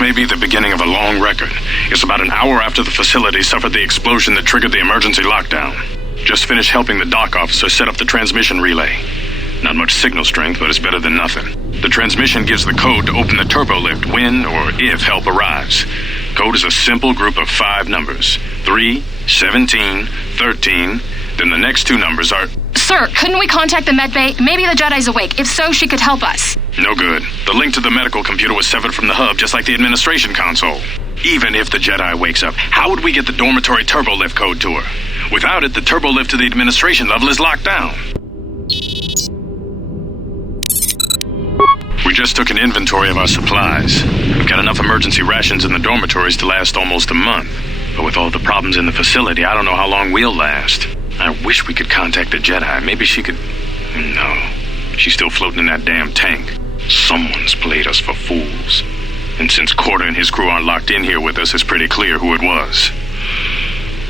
May be the beginning of a long record. It's about an hour after the facility suffered the explosion that triggered the emergency lockdown. Just finished helping the dock officer set up the transmission relay. Not much signal strength, but it's better than nothing. The transmission gives the code to open the turbo lift when or if help arrives. Code is a simple group of 5 numbers. 3, 17, 13. Then the next 2 numbers are... Sir, couldn't we contact the med bay? Maybe the Jedi's awake. If so, she could help us. No good. The link to the medical computer was severed from the hub, just like the administration console. Even if the Jedi wakes up, how would we get the dormitory turbo lift code to her? Without it, the turbo lift to the administration level is locked down. We just took an inventory of our supplies. We've got enough emergency rations in the dormitories to last almost a month. But with all the problems in the facility, I don't know how long we'll last. I wish we could contact the Jedi. Maybe she could... No. She's still floating in that damn tank. Someone's played us for fools. And since Kotor and his crew aren't locked in here with us, it's pretty clear who it was.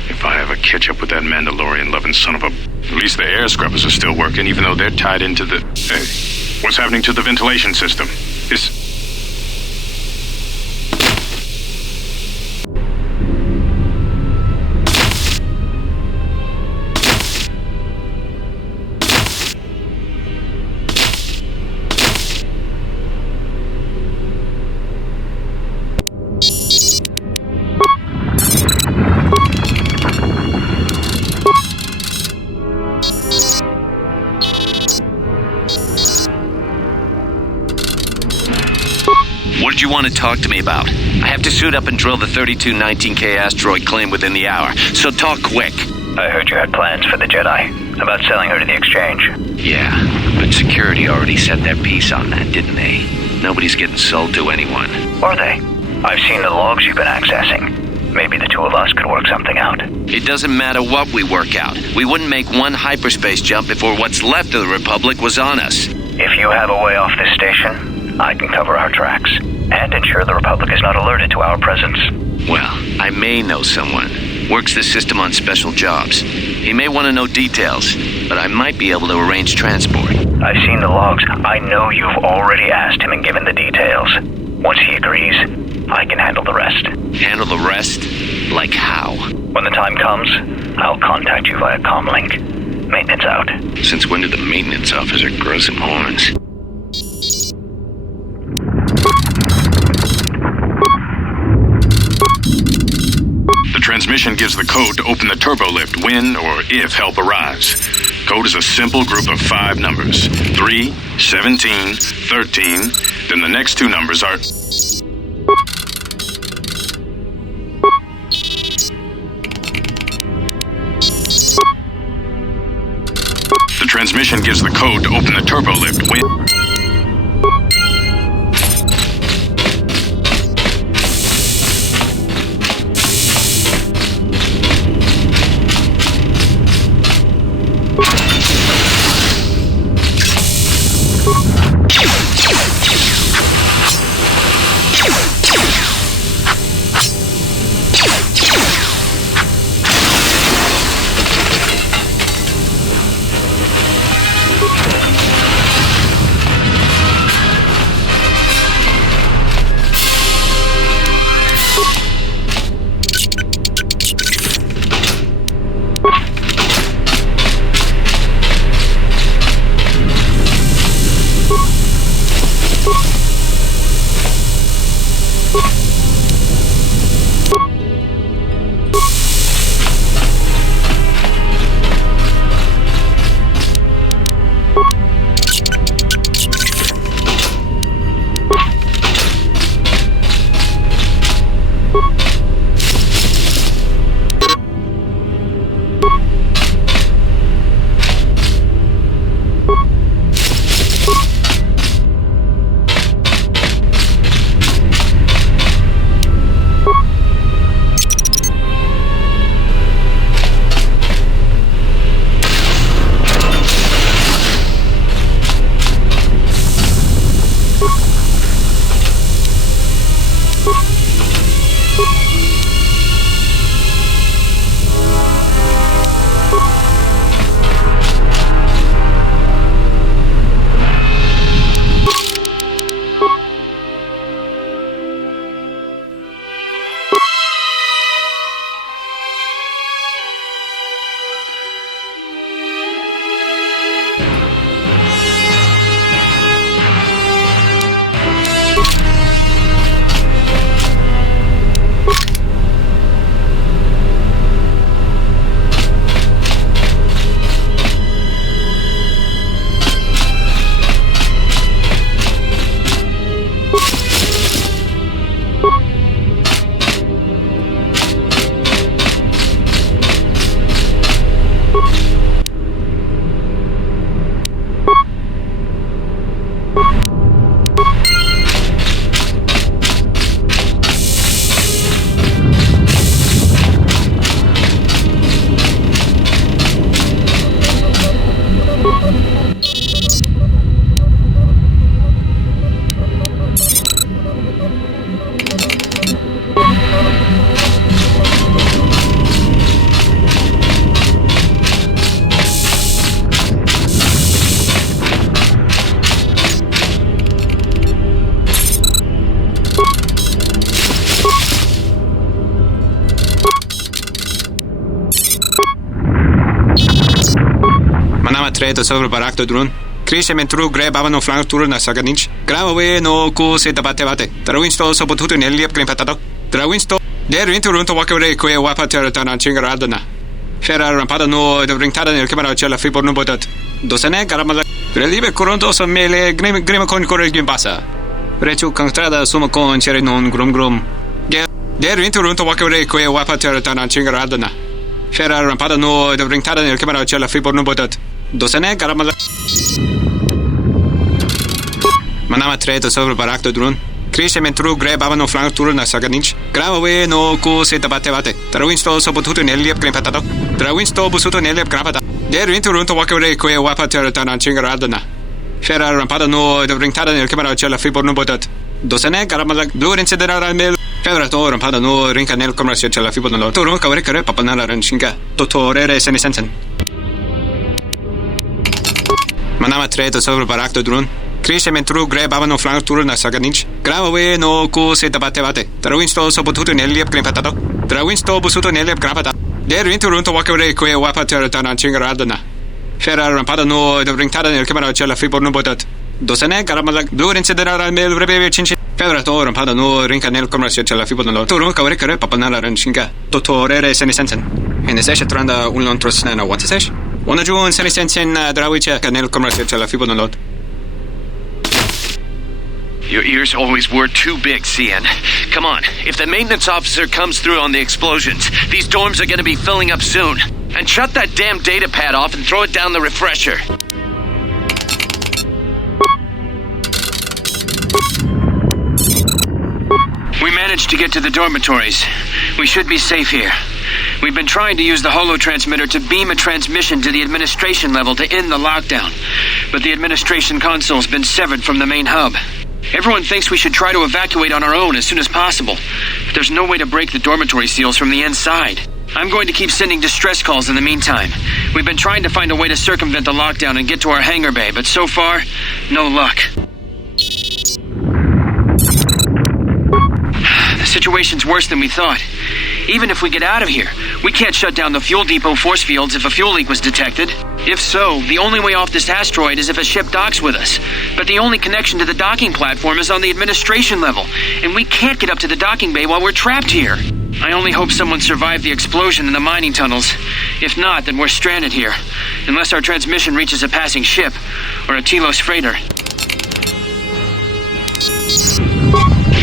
If If I ever catch up with that Mandalorian-loving son of a... At least the air scrubbers are still working, even though they're tied into the... Hey, what's happening to the ventilation system? What did you want to talk to me about? I have to suit up and drill the 3219K asteroid claim within the hour, so talk quick. I heard you had plans for the Jedi, about selling her to the exchange. Yeah, but security already set their piece on that, didn't they? Nobody's getting sold to anyone. Are they? I've seen the logs you've been accessing. Maybe the two of us could work something out. It doesn't matter what we work out. We wouldn't make one hyperspace jump before what's left of the Republic was on us. If you have a way off this station, I can cover our tracks and ensure the Republic is not alerted to our presence. Well, I may know someone. Works the system on special jobs. He may want to know details, but I might be able to arrange transport. I've seen the logs. I know you've already asked him and given the details. Once he agrees, I can handle the rest. Handle the rest? Like how? When the time comes, I'll contact you via comlink. Maintenance out. Since when did the maintenance officer grow some horns? The transmission gives the code to open the turbo lift when or if help arrives. Code is a simple group of 5 numbers. 3, 17, 13. Then the next 2 numbers are... The transmission gives the code to open the turbo lift when... Manama treto sobre o baracto drone. Crescimento true grab no flanco tour na saganich. Grave no cu se tabate bate. Trawinsto so potuto neliep green patato. Trawinsto. Der into runto wakere que wapa terra chingaradana. Ferra rampada no de ringtada nel camera cella fibo no botat. Dosene caramala. Relive coronto so mele grima con corregim passa. Rechu constrada suma con chere non grum. Der into runto wakere que wapa terra chingaradana. Ferra rampada no de ringtada nel camera cella fibo no botat. Dosene caramala. Manama treto sobre o baracto drone. Crescimento true grab no flanco tour na saganich. Grave no cu se tabate bate. Trawinsto so potuto neliep green patato. Trawinsto busuto neliep gravata. Der into runto wakere que wapa terra chingaradana. Ferra rampada no de ringtada nel camera cella fibo no botat. Dosene caramala blue incidera mel. Ferra to rampada no rinca nel camera cella fibo no. Toro kawre kare papanala ranchinga. Totorere senisen. Manama treto sobre o baracto drone. Crescimento true grab no flanco tour na saganich. Grave no cu se tabate bate. Trawinsto so potuto neliep green patato. Trawinsto busuto neliep gravata. Der into runto wakere que wapa terra chingaradana. Ferra rampada no de ringtada nel camera cella fibo no botat. Dosene caramala blue incidera mel rebe chinchi. Ferra to rampada no rinca nel camera cella fibo no. Toro kawre kare papanala ranchinga. Totorere senisen. In session tranda un lontros na what sesh. Ona juon senisen drawiche nel camera cella fibo no. Your ears always were too big, CN. Come on, if the maintenance officer comes through on the explosions, these dorms are gonna be filling up soon. And shut that damn data pad off and throw it down the refresher. We managed to get to the dormitories. We should be safe here. We've been trying to use the holo transmitter to beam a transmission to the administration level to end the lockdown, but the administration console's been severed from the main hub. Everyone thinks we should try to evacuate on our own as soon as possible, but there's no way to break the dormitory seals from the inside. I'm going to keep sending distress calls in the meantime. We've been trying to find a way to circumvent the lockdown and get to our hangar bay, but so far, no luck. The situation's worse than we thought. Even if we get out of here, we can't shut down the fuel depot force fields if a fuel leak was detected. If so, the only way off this asteroid is if a ship docks with us. But the only connection to the docking platform is on the administration level, and we can't get up to the docking bay while we're trapped here. I only hope someone survived the explosion in the mining tunnels. If not, then we're stranded here, unless our transmission reaches a passing ship or a Telos freighter.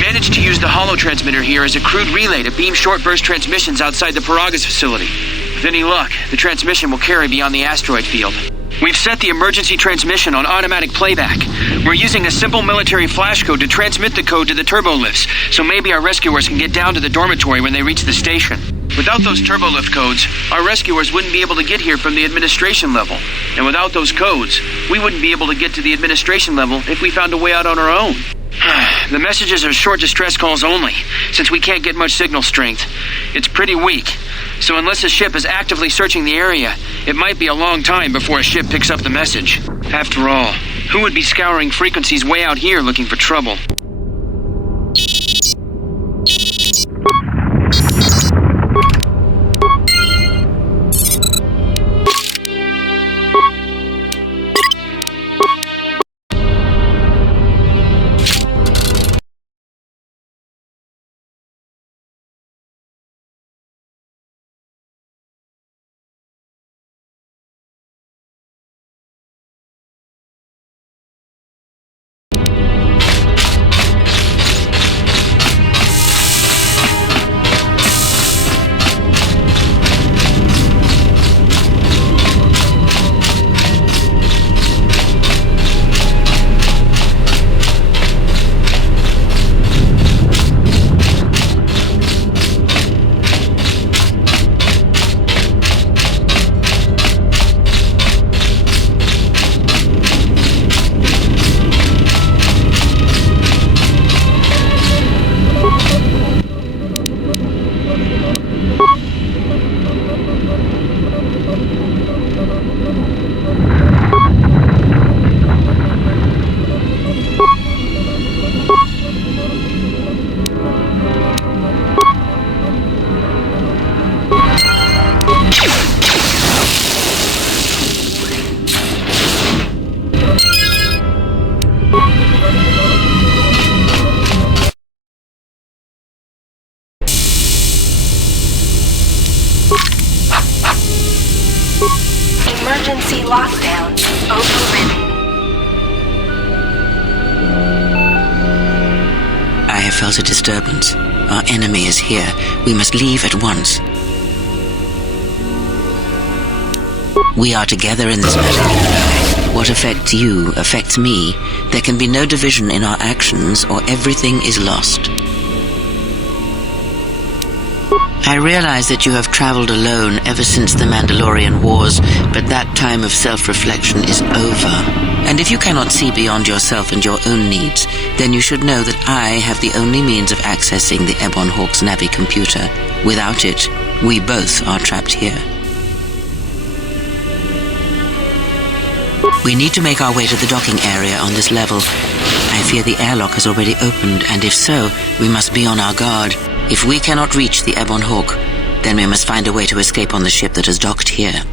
Managed to use the holo transmitter here as a crude relay to beam short-burst transmissions outside the Paragas facility. With any luck, the transmission will carry beyond the asteroid field. We've set the emergency transmission on automatic playback. We're using a simple military flash code to transmit the code to the turbolifts, so maybe our rescuers can get down to the dormitory when they reach the station. Without those turbolift codes, our rescuers wouldn't be able to get here from the administration level. And without those codes, we wouldn't be able to get to the administration level if we found a way out on our own. The messages are short distress calls only, since we can't get much signal strength. It's pretty weak, so unless a ship is actively searching the area, it might be a long time before a ship picks up the message. After all, who would be scouring frequencies way out here looking for trouble? Emergency lockdown. Open. I have felt a disturbance. Our enemy is here. We must leave at once. We are together in this matter. What affects you affects me. There can be no division in our actions, or everything is lost. I realize that you have traveled alone ever since the Mandalorian Wars, but that time of self-reflection is over. And if you cannot see beyond yourself and your own needs, then you should know that I have the only means of accessing the Ebon Hawk's Navi computer. Without it, we both are trapped here. We need to make our way to the docking area on this level. I fear the airlock has already opened, and if so, we must be on our guard. If we cannot reach the Ebon Hawk, then we must find a way to escape on the ship that has docked here.